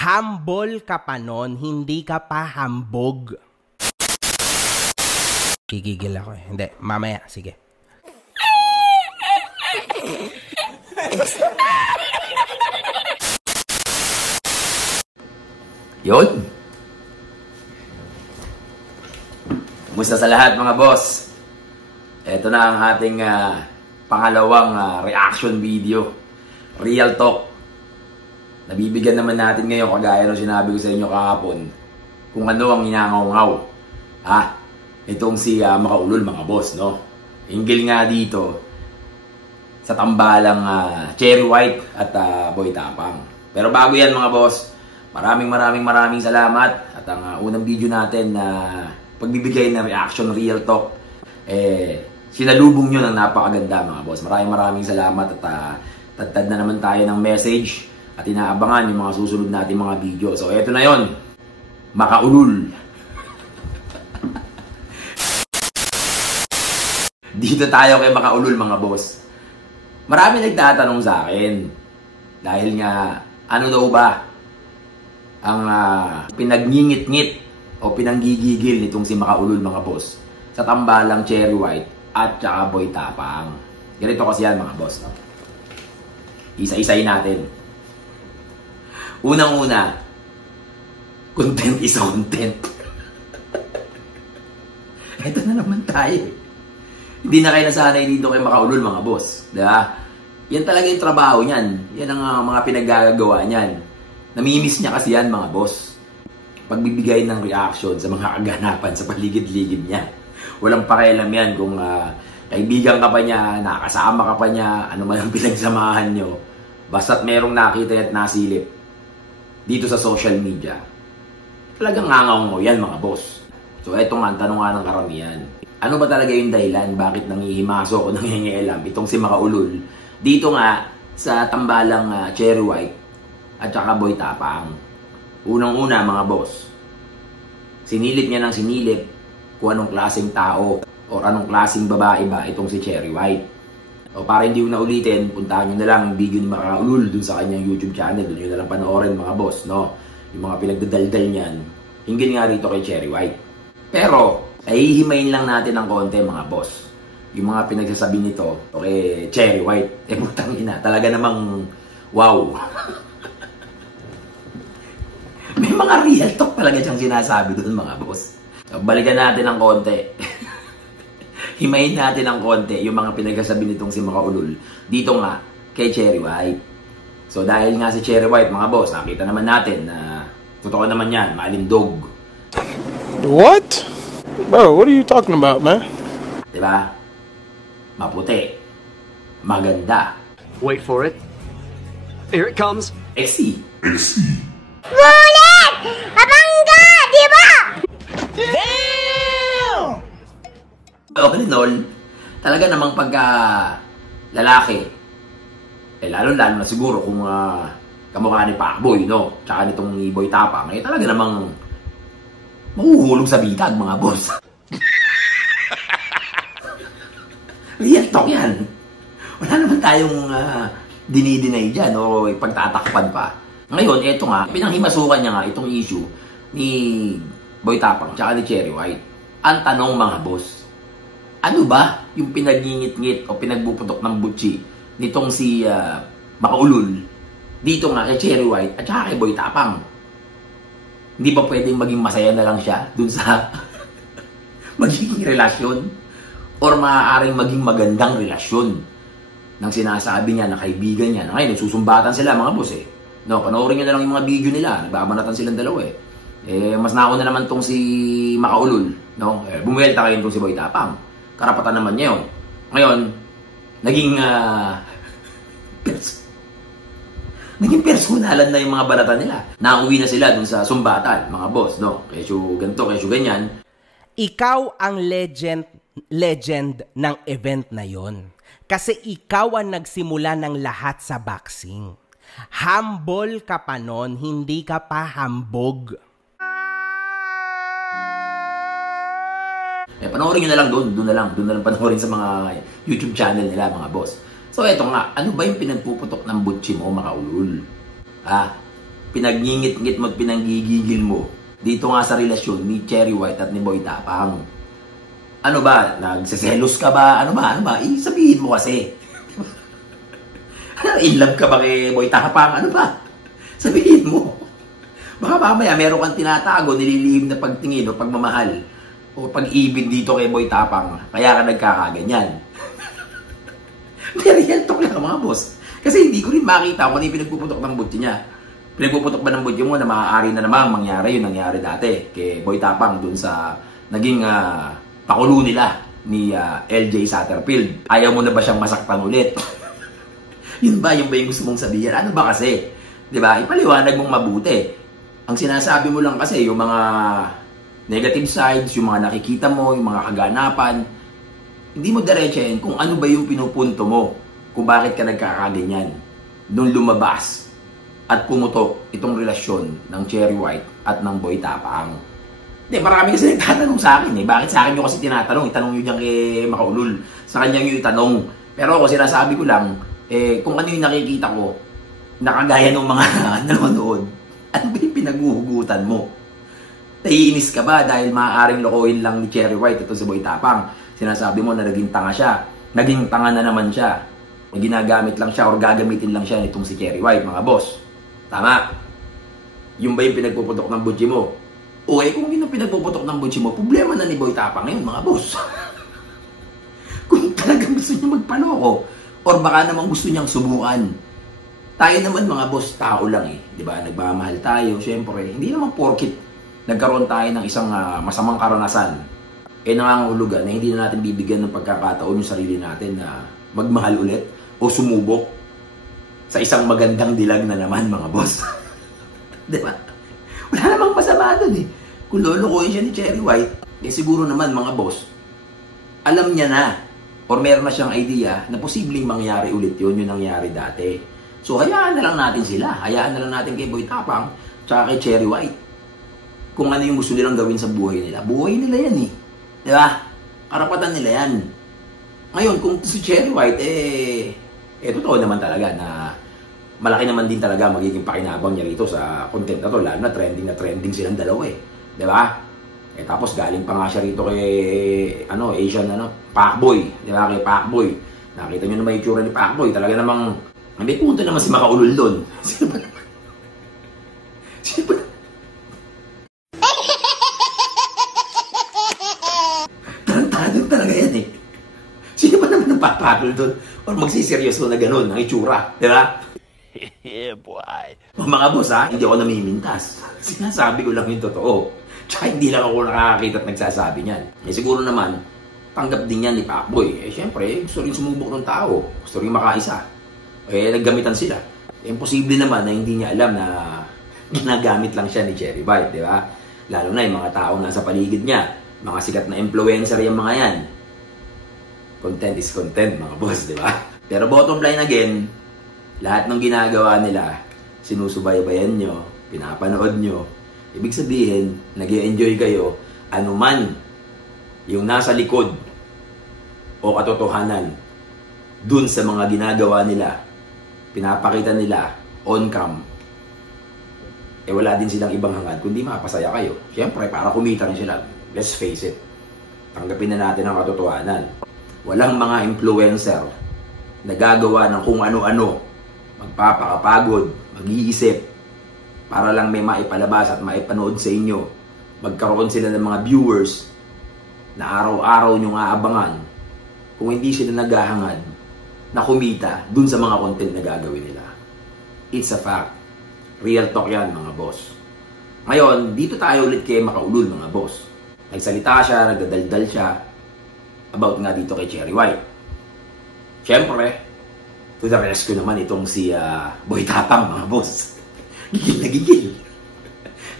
Humble ka pa nun, hindi ka pa hambog. Gigigil ako eh. Hindi, mamaya, sige. Yun. Kumusta sa lahat mga boss? Ito na ang ating pangalawang reaction video. Real talk. Nabibigyan naman natin ngayon, kagaya ng sinabi ko sa inyo kahapon, kung ano ang inangaw-ngaw. Itong si Makaulol mga boss, no? Hinggil nga dito sa tambalang Cherry White at Boy Tapang. Pero bago yan mga boss, maraming salamat. At ang unang video natin na pagbibigay ng reaction, real talk, sinalubong nyo ng napakaganda mga boss. Maraming salamat at tad na naman tayo ng message at inaabangan yung mga susunod natin mga video. So eto na yon, Makaulol. Dito tayo kay Makaulol mga boss. Marami nagtatanong sa akin dahil nga ano daw ba ang pinagngingit-ngit o pinanggigigil nitong si Makaulol mga boss sa tambalang Cherry White at saka Boy Tapang. Ganito kasi yan mga boss, no? Isa-isayin natin. Unang-una, content is content. Ito na naman tayo. Hindi na kayo nasanay dito kay Makaulol mga boss. Diba? Yan talaga yung trabaho niyan. Yan ang mga pinaggagawa niyan. Namimiss niya kasi yan mga boss. Pagbibigay ng reaction sa mga kaganapan sa paligid-ligid niya. Walang pakialam yan kung kaibigan ka pa niya, nakasama ka pa niya, ano man ang pinagsamahan nyo. Basta't merong nakita at nasilip dito sa social media, talagang ngangaw mo yan mga boss. So eto nga, ang tanong nga ng karamihan. Ano ba talaga yung dahilan? Bakit nangihimaso o nangingialam itong si Makaulol dito nga sa tambalang Cherry White at saka Boy Tapang? Unang-una mga boss, sinilip niya ng sinilip kung anong klaseng tao o anong klaseng babae ba itong si Cherry White. O para hindi ko na ulitin, puntahan nyo na lang yung video ni Makaulol dun sa kanyang YouTube channel. Dun nyo na lang panoorin mga boss, no? Yung mga pinagdadaldal niyan. Hinggil nga rito kay Cherry White. Pero, hihimayin lang natin ng konti mga boss. Yung mga pinagsasabi nito, okay, Cherry White. Putang ina, talaga namang wow. May mga real talk talaga siyang sinasabi doon mga boss. So, balikan natin ng konti. Himayin natin ng konti yung mga pinagsasabi nitong si Makaulol dito nga kay Cherry White. So dahil nga si Cherry White mga boss, nakita naman natin na totoo naman yan, malindog. What? Bro, what are you talking about, man? Diba? Maputi. Maganda. Wait for it. Here it comes. Sexy. Ngunit! Mabangga! Diba? All in all, talaga namang pagka lalaki, lalo na siguro kung kamukha ni Pacboy, no? Tsaka nitong ni Boy Tapang, talaga namang mahuhulog sa bitag, mga boss. Real talk yan. Wala naman tayong dinidinay dyan o pagtatakpan pa. Ngayon, eto nga, pinanghimasukan niya nga itong issue ni Boy Tapang tsaka ni Cherry White. Ang tanong mga boss, ano ba yung pinagngingit-ngit o pinagbuputok ng butchi nitong si Makaulol dito nga kay Cherry White at saka kay Boy Tapang? Hindi ba pwedeng maging masaya na lang siya dun sa magiging relasyon or maaaring maging magandang relasyon ng sinasabi niya na kaibigan niya? Ngayon, nagsusumbatan sila mga boss eh. No, panoorin niyo na lang yung mga video nila. Nagbabanatan silang dalawa eh. Mas nauna naman tong si Makaulol. No? Bumuelta kayo tong si Boy Tapang. Karapatan naman niya yun. Ngayon, naging personalan na yung mga balatan nila. Nauwi na sila dun sa sumbatan, mga boss, no? Kesyo ganito, kesyo ganyan. Ikaw ang legend ng event na yon. Kasi ikaw ang nagsimula ng lahat sa boxing. Humble ka pa nun, hindi ka pa hambog. Panoorin nyo na lang doon na lang panoorin sa mga YouTube channel nila, mga boss. So eto nga, ano ba yung pinagpuputok ng butchi mo, Makaulol? Pinagningit-ngit mo at pinanggigigil mo dito nga sa relasyon ni Cherry White at ni Boy Tapang. Ano ba? Nagseselos ka ba? Ano ba? Sabihin mo kasi. In love ka ba kay Boy Tapang? Ano ba? Sabihin mo. Baka mamaya meron kang tinatago, nililihim na pagtingin o pagmamahal o pag-ibig dito kay Boy Tapang. Kaya ka nagkakaganyan. Pero yan talk lang mga boss. Kasi hindi ko rin makita kung ano yung pinagpuputok ng butsi niya. Pinagpuputok ba ng butsi mo na maaari na naman mangyari yung nangyari dati kay Boy Tapang dun sa naging pakulo nila ni LJ Satterfield. Ayaw mo na ba siyang masaktan ulit? Yun ba yung gusto mong sabihin? Ano ba kasi? Diba? Ipaliwanag mong mabuti. Ang sinasabi mo lang kasi yung mga negative sides, yung mga nakikita mo, yung mga kaganapan, hindi mo diretsahin kung ano ba yung pinupunto mo, kung bakit ka nagkakaganyan nung lumabas at pumutok itong relasyon ng Cherry White at ng Boy Tapang. Hindi, marami kasi nagtatanong sa akin eh. Bakit sa akin nyo kasi tinatanong? Itanong nyo dyan kay Makaulol. Sa kanya nyo itanong. Pero ako sinasabi ko lang, kung ano yung nakikita ko, nakagaya ng mga nanonood, ano ba yung pinaguhugutan mo? Naiinis ka ba dahil maaaring lokohin lang ni Cherry White ito si Boy Tapang? Sinasabi mo na naging tanga siya. Naging tanga na naman siya. Ginagamit lang siya or gagamitin lang siya nitong si Cherry White, mga boss. Tama. Yung ba yung pinagpuputok ng butsi mo? O kung yun ang pinagpuputok ng butsi mo, problema na ni Boy Tapang ngayon, mga boss. Kung talagang gusto niya magpaloko, or baka naman gusto niyang subukan. Tayo naman, mga boss, tao lang eh. Diba? Nagmamahal tayo, syempre. Hindi naman porkit nagkaroon tayo ng isang masamang karanasan. Nangangahulugan na hindi na natin bibigyan ng pagkakataon yung sarili natin na magmahal ulit o sumubok sa isang magandang dilag na naman, mga boss. Diba? Wala namang masama doon eh. Kung lolokohin siya ni Cherry White, siguro naman, mga boss, alam niya na or meron na siyang idea na posibleng mangyari ulit yun, yung nangyari dati. So, hayaan na lang natin sila. Hayaan na lang natin kay Boy Tapang tsaka kay Cherry White. Kung ano yung gusto nilang gawin sa buhay nila. Buhay nila yan eh. Diba? Karapatan nila yan. Ngayon, kung si Cherry White, totoo naman talaga na malaki naman din talaga magiging pakinabang niya rito sa content na to. Lalo na trending silang dalawa eh. Diba? Tapos galing pa nga siya rito kay Asian Pacboy. Diba? Kay Pacboy. Nakita nyo naman yung tsura ni Pacboy. Talaga namang may punto naman si Makaulol doon. Sino ba naman? Sino ba naman? Tarantado talaga yan eh. Sino ba naman ang papakol doon? Or magsiseryoso na gano'n, ang itsura. Diba? Yeah, boy. Mga boss ha, hindi ako namimintas. Sinasabi ko lang yung totoo. Tsaka hindi lang ako nakakakita at nagsasabi niyan. Siguro naman, tanggap din yan ni Pacboy. Siyempre, gusto rin sumubok ng tao. Gusto rin makaisa. Naggamitan sila. Imposible naman na hindi niya alam na ginagamit lang siya ni Cherry White, di ba? Lalo na yung mga taong nasa paligid niya. Mga sikat na influencer yung mga yan. Content is content, mga boss, di ba? Pero bottom line again, lahat ng ginagawa nila, sinusubaybayan nyo, pinapanood nyo. Ibig sabihin, nag-i-enjoy kayo, anuman yung nasa likod o katotohanan dun sa mga ginagawa nila, pinapakita nila on cam, wala din silang ibang hangad kundi mapasaya kayo. Siyempre, para kumita rin sila. Let's face it. Tanggapin na natin ang katotohanan. Walang mga influencer na gagawa ng kung ano-ano, magpapakapagod, mag-iisip, para lang may maipalabas at maipanood sa inyo. Magkaroon sila ng mga viewers na araw-araw nyong aabangan kung hindi sila naghahangad na kumita dun sa mga content na gagawin nila. It's a fact. Real talk yan, mga boss. Ngayon, dito tayo ulit kay Makaulol, mga boss. Nagsalita siya, nagdadaldal siya about nga dito kay Cherry White. Siyempre, to the rescue naman itong si Boy Tapang, mga boss. Gigil na gigil.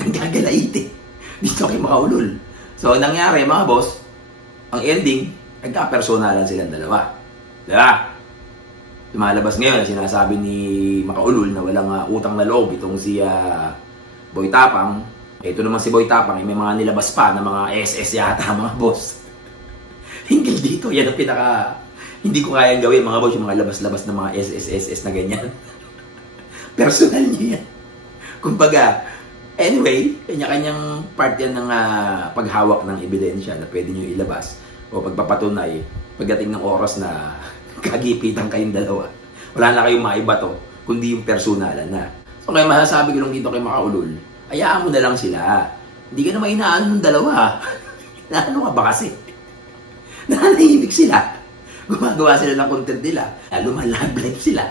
Nanggagalaiti dito kay Makaulol. So, ang nangyari, mga boss, ang ending, nagka-personalan silang dalawa. Diba? Lumalabas ngayon, sinasabi ni Makaulol na walang utang na loob itong si Boy Tapang. Ito naman si Boy Tapang, may mga nilabas pa na mga SS yata, mga boss. Hinggil dito, yan ang pinaka hindi ko kayang gawin, mga boss, yung mga labas-labas na mga SS na ganyan. Personal niya yan. Kumbaga, anyway, kanya-kanyang part yan ng paghawak ng ebidensya na pwede nyo ilabas o pagpapatunay pagdating ng oras na kagipitan kayong dalawa. Wala na kayong maibato, kundi yung personalan na. So kaya masasabi ko lang dito kay Makaulol, hayaan mo na lang sila. Hindi ka naman inaano ng dalawa. Naano ka ba kasi? Nanahimik sila. Gumagawa sila ng content nila. Lumalab life sila.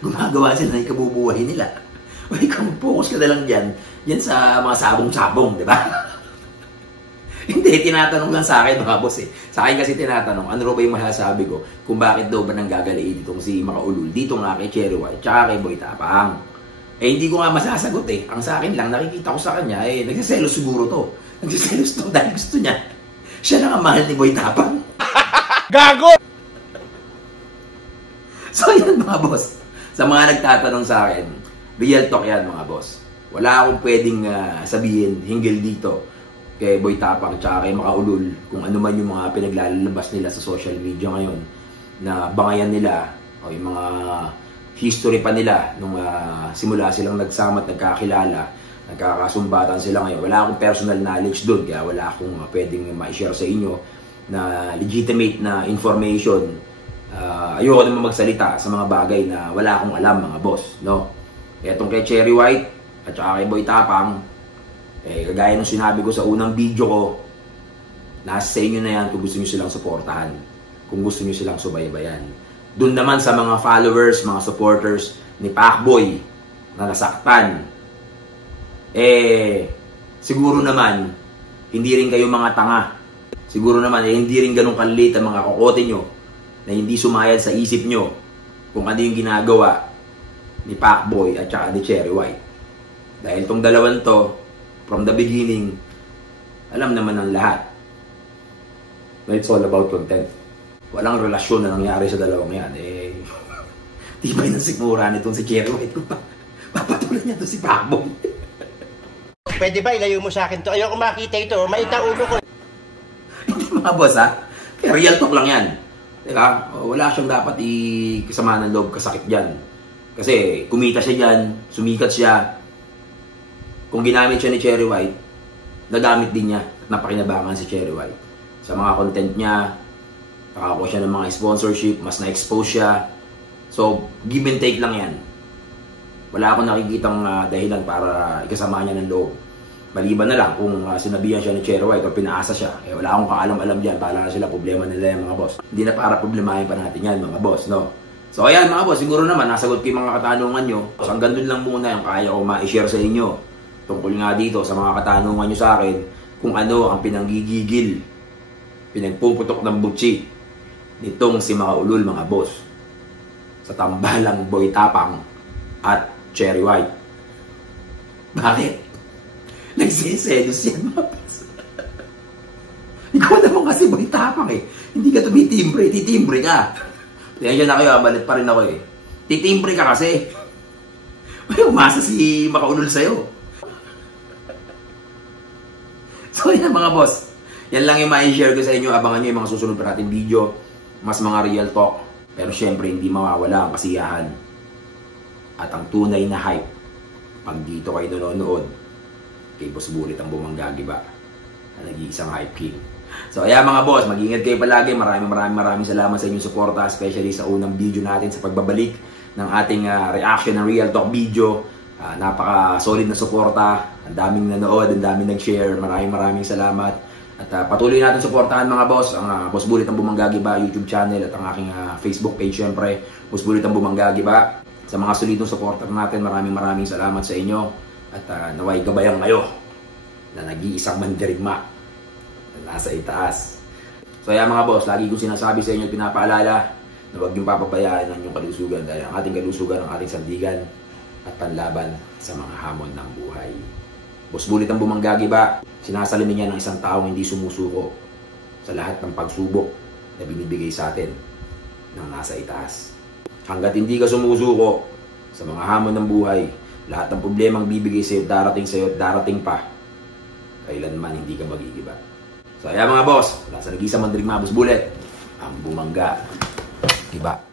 Gumagawa sila ng ikabubuhay nila. O ikaw, focus ka na lang dyan. Yan sa mga sabong-sabong, di ba? Hindi, tinatanong lang sa akin mga boss eh. Sa akin kasi tinatanong, ano ba yung masasabi ko kung bakit daw ba nanggagaliin itong si Makaulol dito nga kay Cherry White tsaka kay Boy Tapang. Eh hindi ko nga masasagot eh. Ang sa akin lang, nakikita ko sa kanya, eh nagsiselos siguro to. Nagsiselos to dahil gusto niya. Siya na nga mahal ni Boy Tapang. Gago! So yan mga boss. Sa mga nagtatanong sa akin, real talk yan mga boss. Wala akong pwedeng sabihin hinggil dito kay Boy Tapang tsaka kay Makaulol kung ano man yung mga pinaglalabas nila sa social media ngayon na bangayan nila o yung mga history pa nila nung simula silang nagsama at nagkakilala, nagkakasumbatan sila ngayon. Wala akong personal knowledge doon kaya wala akong pwedeng ma-share sa inyo na legitimate na information. Ayoko naman magsalita sa mga bagay na wala akong alam mga boss, no? Etong kay Cherry White at saka kay Boy Tapang, eh, kagaya nung sinabi ko sa unang video ko, nasa sa inyo na yan kung gusto nyo silang suportahan, kung gusto nyo silang subaybayan. Doon naman sa mga followers, mga supporters ni Pacboy na nasaktan, eh, siguro naman, hindi rin kayo mga tanga. Siguro naman, eh, hindi rin ganun kalit ang mga kokote nyo na hindi sumayad sa isip nyo kung ano yung ginagawa ni Pacboy at saka ni Cherry White. Dahil tong dalawan to, from the beginning, alam naman ng lahat na it's all about content. Walang relasyon na nangyari sa dalawang yan. Eh, tibay ng sikmura nitong si Cherry White. Papatuloy niya to si Pacboy. Pwede ba ilayo mo sa akin to? Ayoko makita ito. Maita ulo ko. Hindi mga boss ha. Kaya real talk lang yan. Teka, wala siyang dapat ikasama ng loob kasakit dyan. Kasi kumita siya dyan, sumikat siya. Kung ginamit siya ni Cherry White, nagamit din niya at napakinabangan si Cherry White. Sa mga content niya, nakakuha siya ng mga sponsorship, mas na-expose siya. So, give and take lang yan. Wala akong nakikitang dahilan para ikasama niya ng loob. Maliban na lang kung sinabihan siya ni Cherry White o pinaasa siya. Eh, wala akong kaalam-alam dyan. Para na sila problema nila yung mga boss. Hindi na para problemahin pa natin yan mga boss, no? So, ayan mga boss, siguro naman nasagot ko yung mga katanungan nyo. So, hanggang doon lang muna yung kaya ko ma-share sa inyo. Tungkol nga dito sa mga katanungan nyo sa akin kung ano ang pinanggigigil, pinagpuputok ng butsi nitong si Makaulol mga boss sa tambalang Boy Tapang at Cherry White. Bakit? Nagsiselos yan mga boss. Ikaw naman kasi Boy Tapang eh. Hindi ka tumitimbre, titimbre ka. Kaya siya na kayo, balit pa rin ako eh. Titimbre ka kasi. May umasa si Makaulol sa'yo. So yan mga boss, yan lang yung ma-share ko sa inyo. Abangan nyo yung mga susunod pa natin video. Mas mga real talk. Pero syempre hindi mawawala ang kasiyahan at ang tunay na hype pag dito kayo nanonood kay Boss Bullet ang bumanggagiba na nag-iisang hype king. So ayan mga boss, mag-ingat kayo palagi. Maraming salamat sa inyong suporta, especially sa unang video natin sa pagbabalik ng ating reaction ng real talk video. Napaka-solid na suporta. Ang daming nanood, ang daming nag-share. Maraming salamat. At patuloy natin suportahan mga boss. Ang Boss Bullet ang Bumanggagiba YouTube channel at ang aking Facebook page syempre. Boss Bullet ang Bumanggagiba. Sa mga solidong supporter natin, maraming salamat sa inyo. At naway gabayan kayo na nag-iisang mandirigma na nasa itaas. So ayan mga boss, lagi kong sinasabi sa inyo at pinapaalala na huwag niyong papabayaan ang inyong kalusugan dahil ang ating kalusugan, ang ating sandigan at panlaban sa mga hamon ng buhay. Boss Bullet ang Bumanggagiba, sinasalimin niya ng isang taong hindi sumusuko sa lahat ng pagsubok na binibigay sa atin ng nasa itaas. Hanggat hindi ka sumusuko sa mga hamon ng buhay, lahat ng problemang bibigay sa'yo, darating sa'yo at darating pa, kailanman hindi ka magigiba. So ayan mga boss, nasa nag-isang mandirigma Boss Bullet ang Bumanggagiba.